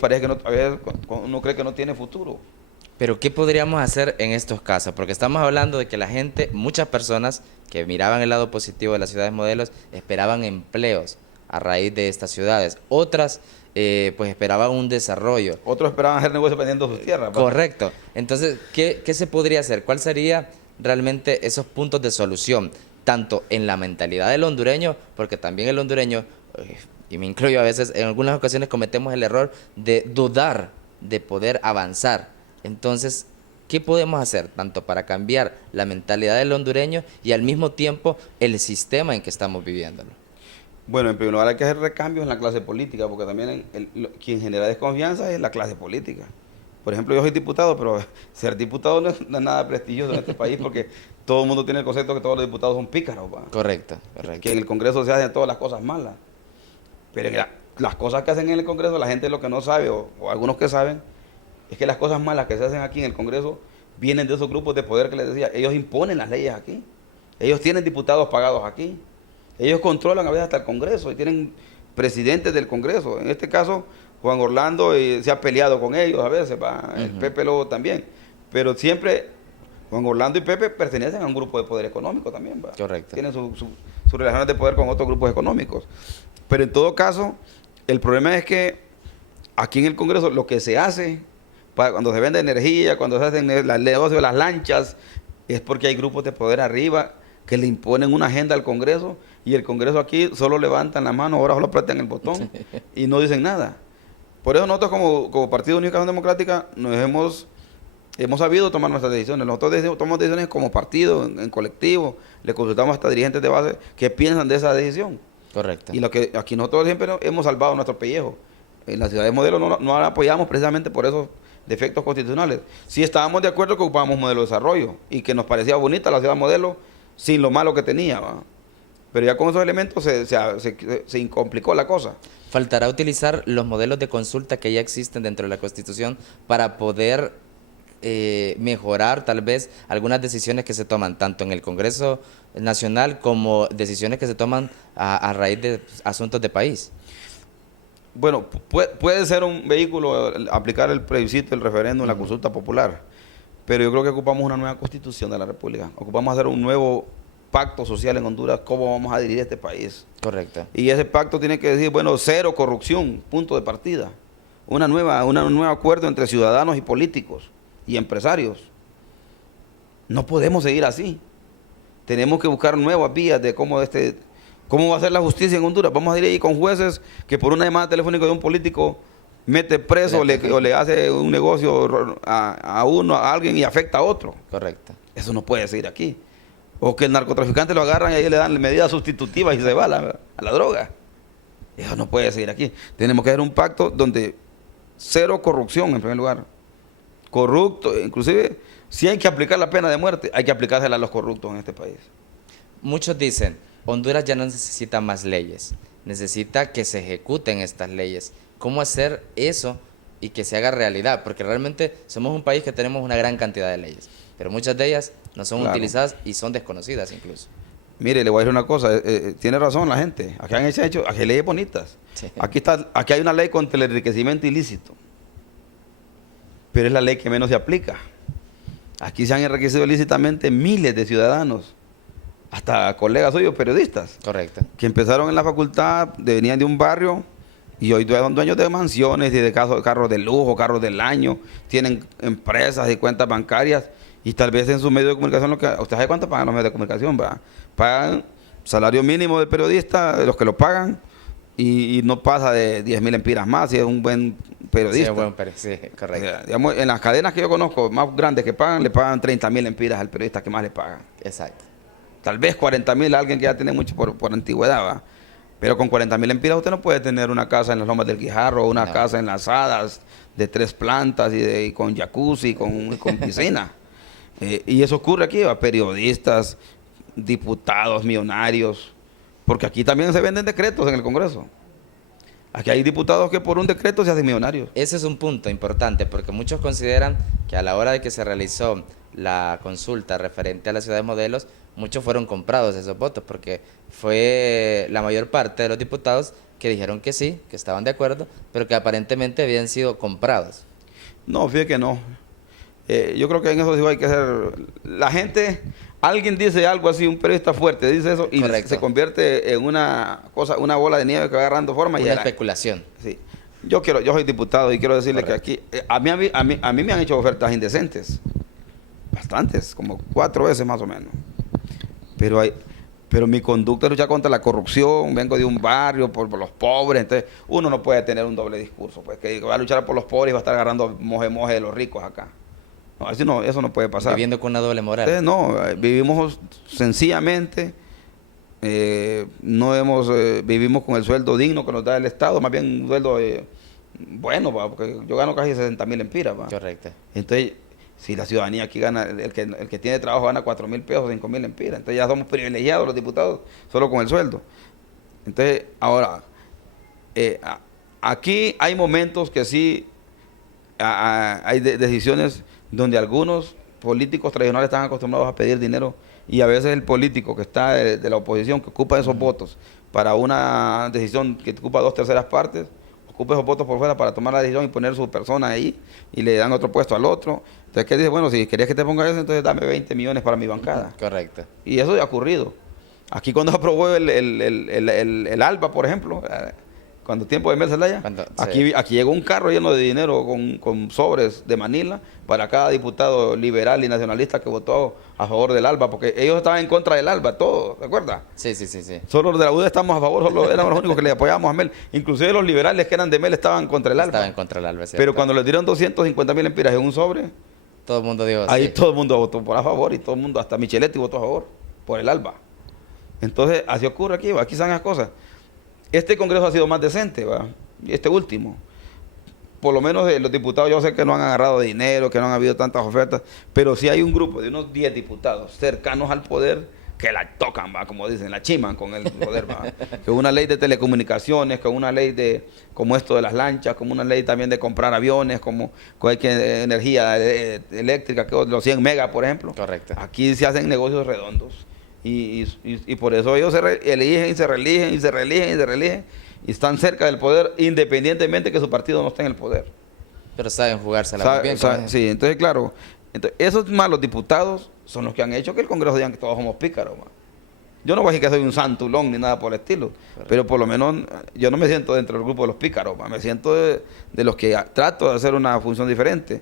parece que no, a veces uno cree que no tiene futuro. Pero ¿qué podríamos hacer en estos casos? Porque estamos hablando de que la gente, muchas personas que miraban el lado positivo de las ciudades modelos, esperaban empleos a raíz de estas ciudades. Otras, pues esperaban un desarrollo. Otros esperaban hacer negocios vendiendo sus tierras, ¿va? Correcto. Entonces, ¿qué se podría hacer? ¿Cuál sería realmente esos puntos de solución? Tanto en la mentalidad del hondureño, porque también el hondureño, y me incluyo a veces, en algunas ocasiones cometemos el error de dudar de poder avanzar. Entonces, ¿qué podemos hacer tanto para cambiar la mentalidad del hondureño y al mismo tiempo el sistema en que estamos viviéndolo? Bueno, en primer lugar hay que hacer recambios en la clase política, porque también quien genera desconfianza es la clase política. Por ejemplo, yo soy diputado, pero ser diputado no es nada prestigioso en este país, porque todo el mundo tiene el concepto que todos los diputados son pícaros, ¿va? Correcto, correcto. Que en el Congreso se hacen todas las cosas malas. Pero las cosas que hacen en el Congreso, la gente lo que no sabe, o algunos que saben, es que las cosas malas que se hacen aquí en el Congreso vienen de esos grupos de poder que les decía. Ellos imponen las leyes aquí. Ellos tienen diputados pagados aquí. Ellos controlan a veces hasta el Congreso y tienen presidentes del Congreso. En este caso, Juan Orlando se ha peleado con ellos a veces, ¿va? El Pepe Lobo también. Pero siempre Juan Orlando y Pepe pertenecen a un grupo de poder económico también, ¿va? Correcto. Tienen sus relaciones de poder con otros grupos económicos. Pero en todo caso, el problema es que aquí en el Congreso lo que se hace, cuando se vende energía, cuando se hacen el negocio de las lanchas, es porque hay grupos de poder arriba que le imponen una agenda al Congreso y el Congreso aquí solo levantan la mano, ahora solo apretan el botón y no dicen nada. Por eso nosotros como Partido de Unificación Democrática nos hemos sabido tomar nuestras decisiones. Nosotros tomamos decisiones como partido, en colectivo, le consultamos hasta dirigentes de base que piensan de esa decisión. Correcto. Y lo que aquí nosotros siempre hemos salvado nuestro pellejo. En la ciudad de modelo no la apoyamos precisamente por esos defectos constitucionales. Sí estábamos de acuerdo que ocupábamos modelo de desarrollo y que nos parecía bonita la ciudad modelo sin lo malo que tenía, ¿va? Pero ya con esos elementos se incomplicó la cosa. Faltará utilizar los modelos de consulta que ya existen dentro de la Constitución para poder mejorar tal vez algunas decisiones que se toman tanto en el Congreso Nacional como decisiones que se toman a raíz de asuntos de país. Bueno, puede ser un vehículo aplicar el plebiscito, el referéndum, la consulta popular, pero yo creo que ocupamos una nueva constitución de la República. Ocupamos hacer un nuevo pacto social en Honduras, cómo vamos a dirigir este país. Correcto. Y ese pacto tiene que decir, bueno, cero corrupción, punto de partida. Un nuevo acuerdo entre ciudadanos y políticos y empresarios. No podemos seguir así. Tenemos que buscar nuevas vías de cómo va a ser la justicia en Honduras. Vamos a ir ahí con jueces que por una llamada telefónica de un político mete preso o le hace un negocio a alguien y afecta a otro. Correcto. Eso no puede seguir aquí. O que el narcotraficante lo agarran y ahí le dan medidas sustitutivas y se va a la droga. Eso no puede seguir aquí. Tenemos que hacer un pacto donde cero corrupción en primer lugar. Corrupto, inclusive si hay que aplicar la pena de muerte, hay que aplicársela a los corruptos en este país. Muchos dicen, Honduras ya no necesita más leyes, necesita que se ejecuten estas leyes. ¿Cómo hacer eso y que se haga realidad? Porque realmente somos un país que tenemos una gran cantidad de leyes, pero muchas de ellas no son utilizadas y son desconocidas incluso. Mire, le voy a decir una cosa, tiene razón la gente, aquí hay leyes bonitas. Sí. Aquí hay una ley contra el enriquecimiento ilícito, pero es la ley que menos se aplica. Aquí se han enriquecido ilícitamente miles de ciudadanos, hasta colegas suyos, periodistas. Correcto. Que empezaron en la facultad, venían de un barrio y hoy son dueños de mansiones y de carros de lujo, carros del año, tienen empresas y cuentas bancarias y tal vez en su medio de comunicación, ¿usted sabe cuánto pagan los medios de comunicación? ¿Va? Pagan salario mínimo del periodista, de los que lo pagan, y no pasa de 10,000 empiras más si es un buen periodista. Sí, correcto. Digamos, en las cadenas que yo conozco más grandes que pagan, le pagan 30,000 empiras al periodista que más le pagan. Exacto. Tal vez 40,000 a alguien que ya tiene mucho por antigüedad, ¿va? Pero con 40,000 empiras usted no puede tener una casa en las Lomas del Guijarro, una casa en Las Hadas de 3 plantas y con jacuzzi, con piscina. Y eso ocurre aquí, ¿va? Periodistas, diputados, millonarios, porque aquí también se venden decretos en el Congreso. Aquí hay diputados que por un decreto se hacen millonarios. Ese es un punto importante porque muchos consideran que a la hora de que se realizó la consulta referente a las ciudades modelos, muchos fueron comprados esos votos porque fue la mayor parte de los diputados que dijeron que sí, que estaban de acuerdo, pero que aparentemente habían sido comprados. No, fíjate que no. Yo creo que en eso sí hay que ser... La gente, alguien dice algo así, un periodista fuerte dice eso y Correcto. se convierte en una cosa, una bola de nieve que va agarrando forma. Una especulación. Sí. Yo soy diputado y quiero decirle Correcto. que aquí, a mí me han hecho ofertas indecentes. Bastantes, como 4 veces más o menos. Pero mi conducta es luchar contra la corrupción, vengo de un barrio por los pobres, entonces uno no puede tener un doble discurso, pues que va a luchar por los pobres y va a estar agarrando moje de los ricos acá. No, eso no puede pasar. Viviendo con una doble moral. Entonces, no, vivimos sencillamente, vivimos con el sueldo digno que nos da el Estado, más bien un sueldo bueno, porque yo gano casi 60,000 lempiras. Correcto. Entonces, si la ciudadanía aquí gana, el que tiene trabajo gana 4,000 pesos, 5,000 lempiras. Entonces ya somos privilegiados los diputados solo con el sueldo. Entonces, ahora, aquí hay momentos que sí hay decisiones donde algunos políticos tradicionales están acostumbrados a pedir dinero y a veces el político que está de la oposición, que ocupa esos votos para una decisión que ocupa 2/3 partes, ocupa esos votos por fuera para tomar la decisión y poner su persona ahí y le dan otro puesto al otro. Entonces, ¿qué dice? Bueno, si querías que te ponga eso, entonces dame 20 millones para mi bancada. Correcto. Y eso ya ha ocurrido. Aquí cuando se aprobó el ALBA, por ejemplo, cuando tiempo de Mel Zelaya, aquí llegó un carro lleno de dinero con sobres de Manila para cada diputado liberal y nacionalista que votó a favor del ALBA, porque ellos estaban en contra del ALBA, todos, ¿te acuerdas? Sí. Solo los de la UDA estamos a favor, solo éramos los únicos que le apoyábamos a Mel. Inclusive los liberales que eran de Mel estaban contra el ALBA. Estaban contra el ALBA, ¿cierto? Pero cuando le dieron 250,000 lempiras en un sobre, todo el mundo dijo ahí sí. todo el mundo votó por a favor y todo el mundo, hasta Micheletti votó a favor por el ALBA. Entonces, así ocurre aquí son las cosas. Este Congreso ha sido más decente, ¿va? Este último. Por lo menos los diputados, yo sé que no han agarrado dinero, que no han habido tantas ofertas, pero sí hay un grupo de unos 10 diputados cercanos al poder que la tocan, ¿va? Como dicen, la chiman con el poder, ¿va? Que una ley de telecomunicaciones, que una ley como esto de las lanchas, como una ley también de comprar aviones, como cualquier energía eléctrica, que los 100 megas, por ejemplo. Correcto. Aquí se hacen negocios redondos. Y por eso ellos eligen y se reeligen y se reeligen y se reeligen y están cerca del poder independientemente que su partido no esté en el poder. Pero saben jugársela muy bien. Sí, entonces claro, esos malos diputados son los que han hecho que el Congreso digan que todos somos pícaros. Yo no voy a decir que soy un santulón ni nada por el estilo, pero por lo menos yo no me siento dentro del grupo de los pícaros, me siento de los que trato de hacer una función diferente.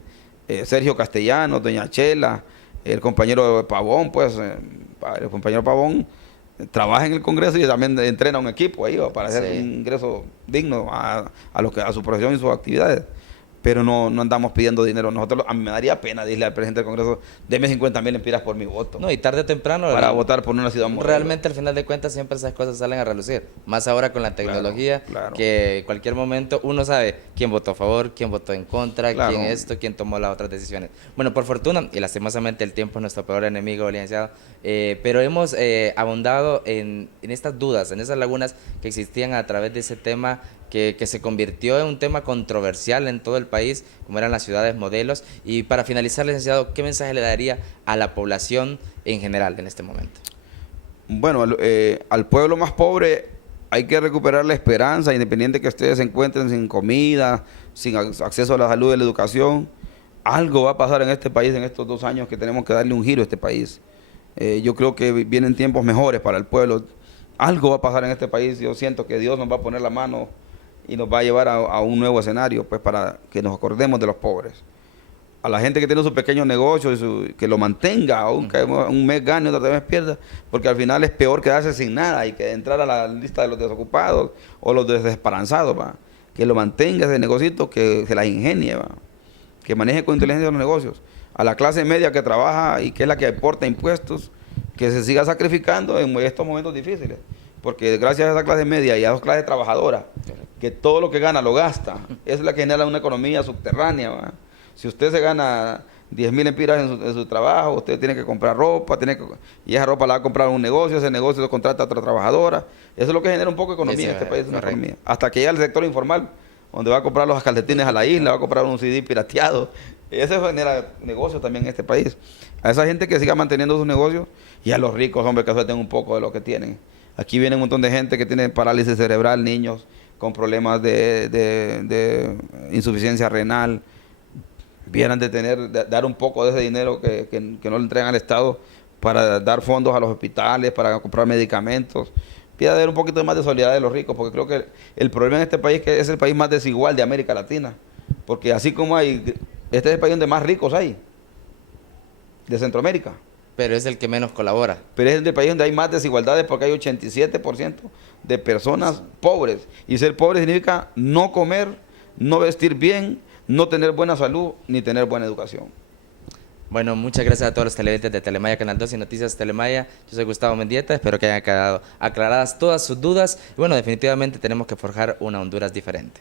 Sergio Castellanos, doña Chela, el compañero Pavón, el compañero Pavón trabaja en el Congreso y también entrena un equipo ahí para hacer un ingreso digno a su profesión y sus actividades. Pero no andamos pidiendo dinero. A mí me daría pena decirle al presidente del Congreso, deme 50,000 lempiras por mi voto. No, y tarde o temprano. Para votar por una ciudad modelo. Realmente al final de cuentas siempre esas cosas salen a relucir. Más ahora con la tecnología, claro. Que en cualquier momento uno sabe quién votó a favor, quién votó en contra, quién esto, quién tomó las otras decisiones. Bueno, por fortuna, y lastimosamente el tiempo es nuestro peor enemigo, licenciado, pero hemos abundado en estas dudas, en esas lagunas que existían a través de ese tema que se convirtió en un tema controversial en todo el país, como eran las ciudades modelos. Y para finalizar, licenciado, ¿qué mensaje le daría a la población en general en este momento? Bueno, al pueblo más pobre hay que recuperar la esperanza, independiente que ustedes se encuentren sin comida, sin acceso a la salud y la educación. Algo va a pasar en este país en estos 2 años que tenemos que darle un giro a este país. Yo creo que vienen tiempos mejores para el pueblo. Algo va a pasar en este país. Yo siento que Dios nos va a poner la mano y nos va a llevar a un nuevo escenario, pues para que nos acordemos de los pobres. A la gente que tiene su pequeño negocio, que lo mantenga, aunque un mes gane, otro mes pierda, porque al final es peor quedarse sin nada y que entrar a la lista de los desocupados o los desesperanzados, ¿va? Que lo mantenga ese negocito, que se las ingenie, ¿va? Que maneje con inteligencia los negocios. A la clase media que trabaja y que es la que aporta impuestos, que se siga sacrificando en estos momentos difíciles. Porque gracias a esa clase media y a esa clase trabajadora, que todo lo que gana lo gasta, es la que genera una economía subterránea, ¿va? Si usted se gana 10.000 lempiras en su trabajo, usted tiene que comprar ropa, y esa ropa la va a comprar un negocio, ese negocio lo contrata a otra trabajadora. Eso es lo que genera un poco de economía en este país, una economía. Hasta que llega el sector informal, donde va a comprar los calcetines a la isla, va a comprar un CD pirateado. Eso genera negocio también en este país. A esa gente que siga manteniendo sus negocios y a los ricos, hombre, que suelten un poco de lo que tienen. Aquí viene un montón de gente que tiene parálisis cerebral, niños con problemas de insuficiencia renal. Vieran de dar un poco de ese dinero que no le entregan al Estado para dar fondos a los hospitales, para comprar medicamentos. Pide dar un poquito más de solidaridad de los ricos, porque creo que el problema en este país es que es el país más desigual de América Latina. Porque así como este es el país donde más ricos hay, de Centroamérica. Pero es el que menos colabora. Pero es el país donde hay más desigualdades porque hay 87% de personas pobres. Y ser pobre significa no comer, no vestir bien, no tener buena salud, ni tener buena educación. Bueno, muchas gracias a todos los televidentes de Telemaya, Canal 2 y Noticias Telemaya. Yo soy Gustavo Mendieta, espero que hayan quedado aclaradas todas sus dudas. Y bueno, definitivamente tenemos que forjar una Honduras diferente.